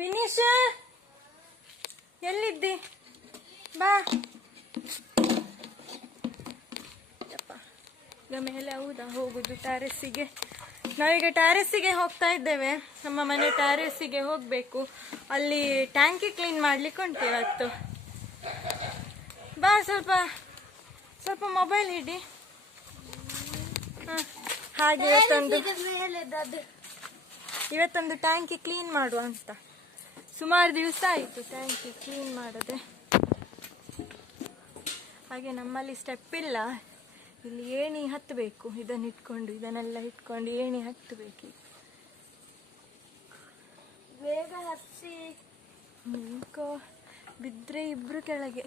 ವಿನೀಶ್ ಎಲ್ಲಿದ್ದಿ? ಬಾ. ಈಗ ಮೇಲೆ ಹೌದಾ ಹೋಗುದು ಟ್ಯಾರೆಸ್ಸಿಗೆ? ನಾವೀಗ ಟ್ಯಾರೆಸ್ಸಿಗೆ ಹೋಗ್ತಾ ಇದ್ದೇವೆ. ನಮ್ಮ ಮನೆ ಟ್ಯಾರೆಸ್ಸಿಗೆ ಹೋಗಬೇಕು. ಅಲ್ಲಿ ಟ್ಯಾಂಕಿ ಕ್ಲೀನ್ ಮಾಡ್ಲಿಕ್ಕೆ ಉಂಟು ಇವತ್ತು. ಬಾ, ಸ್ವಲ್ಪ ಸ್ವಲ್ಪ ಮೊಬೈಲ್ ಹಿಡಿ. ಹಾಗೆ ಇವತ್ತೊಂದು ಟ್ಯಾಂಕಿ ಕ್ಲೀನ್ ಮಾಡುವ ಅಂತ. ಸುಮಾರು ದಿವಸ ಆಯಿತು ಟ್ಯಾಂಕಿ ಕ್ಲೀನ್ ಮಾಡದೆ. ಹಾಗೆ ನಮ್ಮಲ್ಲಿ ಸ್ಟೆಪ್ ಇಲ್ಲ, ಇಲ್ಲಿ ಏಣಿ ಹತ್ತಬೇಕು. ಇದನ್ನೆಲ್ಲ ಇಟ್ಕೊಂಡು ಏಣಿ ಹತ್ತಬೇಕು. ಬೇಗ ಹತ್ತಿ, ಬಿದ್ರೆ ಇಬ್ರು ಕೆಳಗೆ.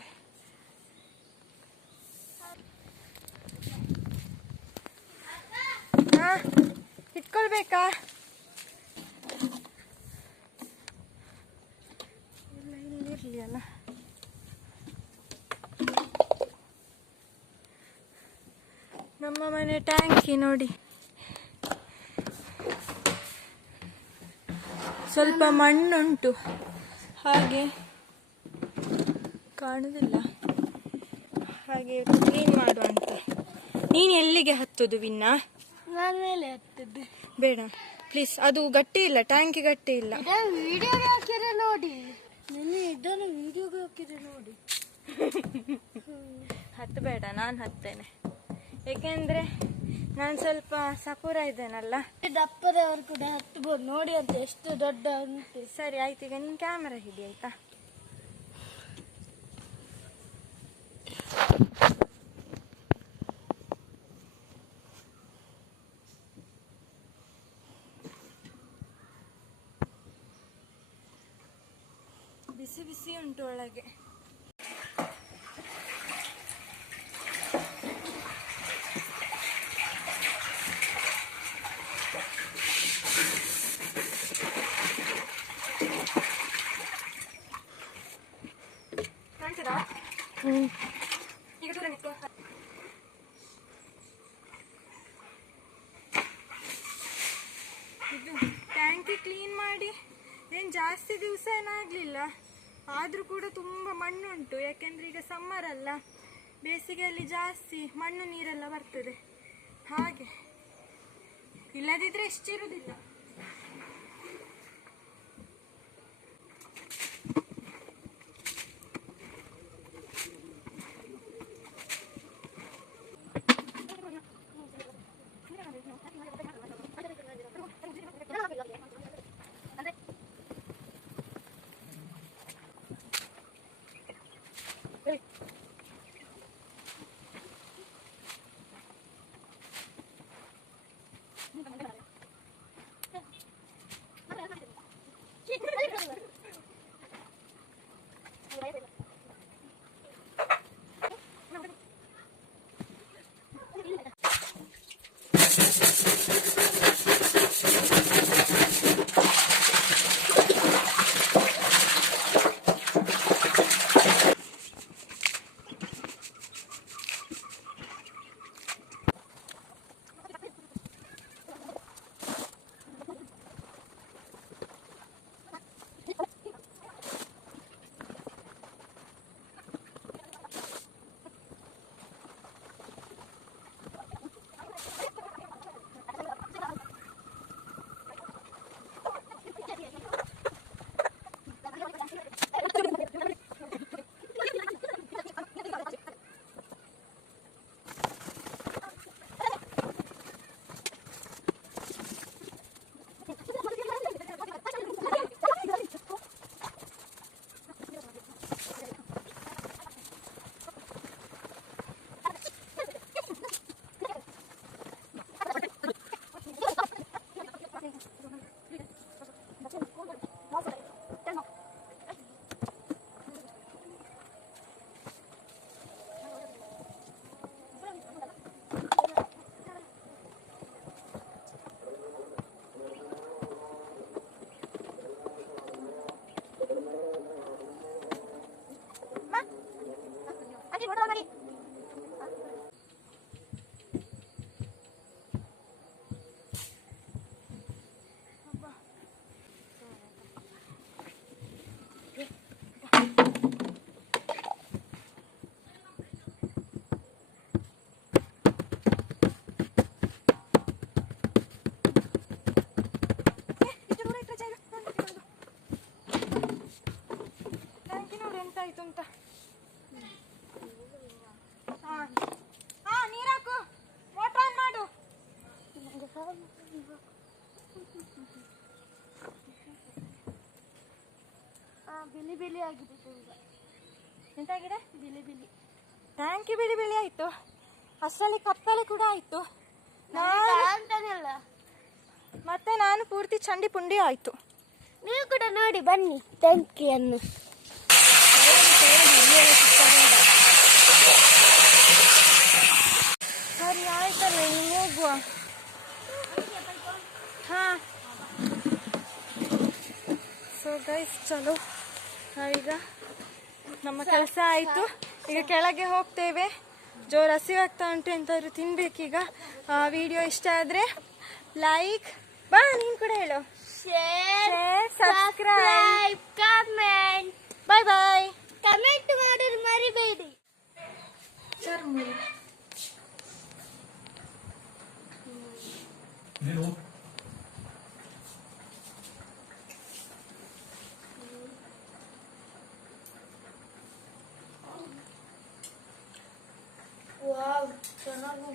ಹಾ, ಇಟ್ಕೊಳ್ಬೇಕಾ? ಎಲ್ಲ ಇಲ್ಲಿರ್ಲಿ ಅಲ್ಲ. ನಮ್ಮ ಮನೆ ಟ್ಯಾಂಕಿ ನೋಡಿ, ಸ್ವಲ್ಪ ಮಣ್ಣುಂಟು ಹಾಗೆ ಕಾಣುದಿಲ್ಲ. ಹಾಗೆ ಕ್ಲೀನ್ ಮಾಡುವಂತೆ. ನೀನು ಎಲ್ಲಿಗೆ ಹತ್ತುದು ವಿನ್ನ? ನಾನು ಮೇಲೆ ಹತ್ತದ್ದು. ಬೇಡ ಪ್ಲೀಸ್, ಅದು ಗಟ್ಟಿ ಇಲ್ಲ, ಟ್ಯಾಂಕಿ ಗಟ್ಟಿ ಇಲ್ಲ. ವಿಡಿಯೋಗೆ ಹಾಕಿದ್ರೆ ನೋಡಿ, ನಿನ್ನೆ ಇದನ್ನು ವಿಡಿಯೋಗೆ ಹಾಕಿದ್ರೆ ನೋಡಿ. ಹತ್ತಬೇಡ, ನಾನು ಹತ್ತೇನೆ. ಏಕೆಂದ್ರೆ ನಾನು ಸ್ವಲ್ಪ ಸಪೂರ ಇದ್ದೇನಲ್ಲ. ದಪ್ಪದವರು ಕೂಡ ಹತ್ತಬಹುದು ನೋಡಿ ಅಂತ, ಎಷ್ಟು ದೊಡ್ಡ ಉಂಟು. ಸರಿ ಆಯ್ತು, ಈಗ ನೀನು ಕ್ಯಾಮರಾ ಹಿಡಿ ಆಯ್ತಾ? ಬಿಸಿ ಬಿಸಿ ಉಂಟು ಒಳಗೆ. ಈಗ ದೂರ ನಿಂತ್ಕೊ. ಇದು ಟ್ಯಾಂಕಿ ಕ್ಲೀನ್ ಮಾಡಿ ಏನು ಜಾಸ್ತಿ ದಿವಸ ಏನಾಗಲಿಲ್ಲ, ಆದರೂ ಕೂಡ ತುಂಬ ಮಣ್ಣುಂಟು. ಯಾಕೆಂದರೆ ಈಗ ಸಮ್ಮರ್ ಅಲ್ಲ, ಬೇಸಿಗೆಯಲ್ಲಿ ಜಾಸ್ತಿ ಮಣ್ಣು ನೀರೆಲ್ಲ ಬರ್ತದೆ. ಹಾಗೆ ಇಲ್ಲದಿದ್ದರೆ ಎಷ್ಟಿರುವುದಿಲ್ಲ. ಬಿಳಿ ಆಗಿದೆ ತುಂಬ. ಎಂತಾಗಿದೆ? ಬಿಳಿ ಬಿಳಿ. ಟ್ಯಾಂಕಿ ಬಿಳಿ ಬಿಳಿ ಆಯ್ತು, ಅಷ್ಟರಲ್ಲಿ ಕಪ್ಪಲೆ ಕೂಡ ಆಯ್ತು. ಅಂತಾನೆ ಅಲ್ಲ. ಮತ್ತೆ ನಾನು ಪೂರ್ತಿ ಚಂಡಿ ಪುಂಡಿ ಆಯ್ತು. ನೀವು ಕೂಡ ನೋಡಿ ಬನ್ನಿ ಟ್ಯಾಂಕಿಯನ್ನು. ಸರಿ ಆಯ್ತಲ್ಲ, ನೀವು ಹೋಗುವ. ಹಾ ಸೊ ಗೈಸ್ ಚಲೋ, ನಾವೀಗ ನಮ್ಮ ಕೆಲಸ ಆಯಿತು. ಈಗ ಕೆಳಗೆ ಹೋಗ್ತೇವೆ. ಜೋರು ಹಸಿವಾಗ್ತಾ ಉಂಟು, ಎಂತಾದ್ರು ತಿನ್ಬೇಕೀಗ. ವಿಡಿಯೋ ಇಷ್ಟ ಆದರೆ ಲೈಕ್, ಬಾ ನೀನು ಕೂಡ ಹೇಳು, ಶೇರ್, ಸಬ್ಸ್ಕ್ರೈಬ್, ಕಮೆಂಟ್. ಬಾಯ್ ಬಾಯ್. ಕಮೆಂಟ್ ಮಾಡೋದು ಮರಿಬೇಡಿ. ವಾವ್, ಚೆನ್ನಾಗಿ